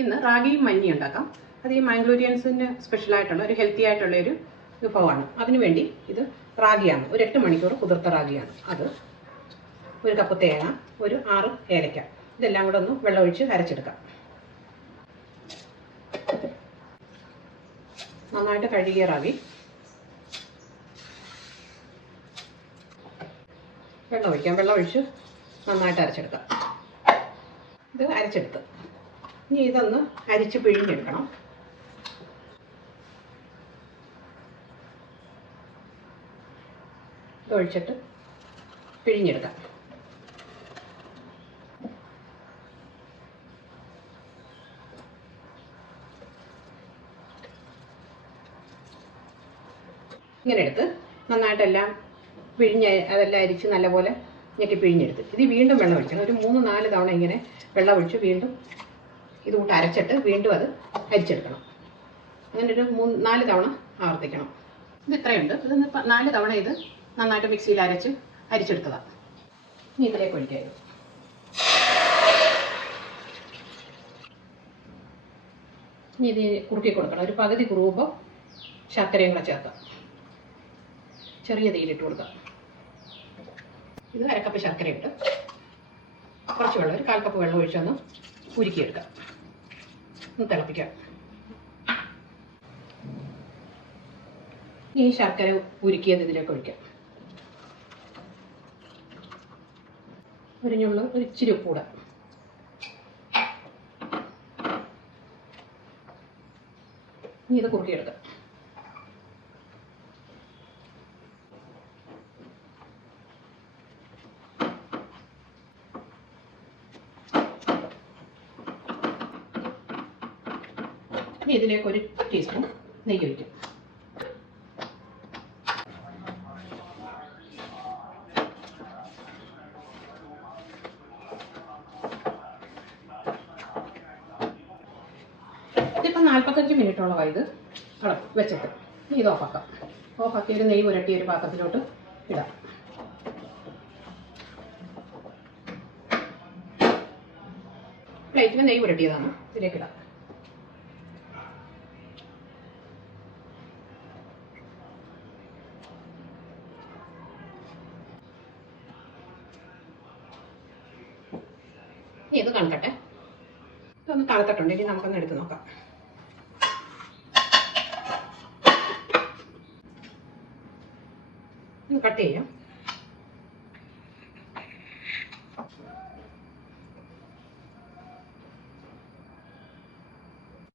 ഇന്ന് റാഗിയും മഞ്ഞയും ഉണ്ടാക്കാം. അത് ഈ മാംഗ്ലൂരിയൻസിന് സ്പെഷ്യലായിട്ടുള്ള ഒരു ഹെൽത്തി ആയിട്ടുള്ള ഒരു വിഭവമാണ്. അതിനുവേണ്ടി ഇത് റാഗിയാണ്, ഒരു 8 മണിക്കൂർ കുതിർത്ത റാഗിയാണ്. അത് ഒരു കപ്പ് തേങ്ങ, ഒരു 6 ഏലക്ക, ഇതെല്ലാം കൂടെ ഒന്ന് വെള്ളമൊഴിച്ച് അരച്ചെടുക്കാം. നന്നായിട്ട് കഴുകിയ റാഗി വെള്ളമൊഴിച്ച് നന്നായിട്ട് അരച്ചെടുക്കാം. ഇത് അരച്ചെടുത്ത് ഇനി ഇതൊന്ന് അരിച്ച് പിഴിഞ്ഞെടുക്കണം. ഇതൊഴിച്ചിട്ട് പിഴിഞ്ഞെടുക്കാം. ഇങ്ങനെ എടുത്ത് നന്നായിട്ടെല്ലാം അതെല്ലാം അരിച്ച് നല്ലപോലെ ഞെട്ടി പിഴിഞ്ഞെടുത്ത് ഇത് വീണ്ടും വെള്ളം ഒഴിക്കണം. ഒരു 3-4 തവണ ഇങ്ങനെ വെള്ളം ഒഴിച്ച് വീണ്ടും ഇതുകൂട്ട് അരച്ചിട്ട് വീണ്ടും അത് അരിച്ചെടുക്കണം. അങ്ങനെ ഒരു 3-4 തവണ ആവർത്തിക്കണം. ഇത് ഇത്രയുണ്ട്. ഇത് 4 തവണ ഇത് നന്നായിട്ട് മിക്സിയിൽ അരിച്ചെടുത്തതാണ്. ഇനി ഇതിലേക്ക് ഒഴിക്കാം. ഇനി ഇത് കുറുക്കി കൊടുക്കണം. ഒരു പകുതി കുറുകുമ്പോൾ ശർക്കരയും കൂടെ ചേർക്കാം. ചെറിയ തീയിലിട്ട് കൊടുക്കാം. ഇത് 1/2 കപ്പ് ശർക്കര ഇട്ട് കുറച്ച് വെള്ളം, ഒരു 1/4 കപ്പ് വെള്ളം ഒഴിച്ചൊന്ന് ഉരുക്കിയെടുക്കാം. ഒന്ന് തിളപ്പിക്കാം. ഈ ശർക്കര ഉരുക്കിയത് ഇതിലേക്ക് ഒഴിക്കാം. ഒരു ഇച്ചിരി ഉപ്പ് കൂടെ. ഇനി ഇത് കുറുക്കിയെടുക്കാം. ഇനി ഇതിലേക്ക് 1 ടീസ്പൂൺ നെയ്യ് ഒഴിക്കും. ഇതിപ്പോൾ 45 മിനിറ്റോളമായി ഇത് വെച്ചിട്ട് ഇനി ഇത് ഓഫാക്കാം. ഓഫാക്കി ഒരു നെയ്യ് പുരട്ടി ഒരു പാത്രത്തിലോട്ട് ഇടാം. പ്ലേറ്റിൽ നെയ്യ് പുരട്ടിയതാണ്, ഇതിലേക്ക് ഇടാം. ഇനി ഇത് തണുക്കട്ടെ. ഇതൊന്ന് തണുത്തിട്ടുണ്ടെങ്കിൽ നമുക്കൊന്ന് എടുത്ത് നോക്കാം. കട്ട് ചെയ്യാം.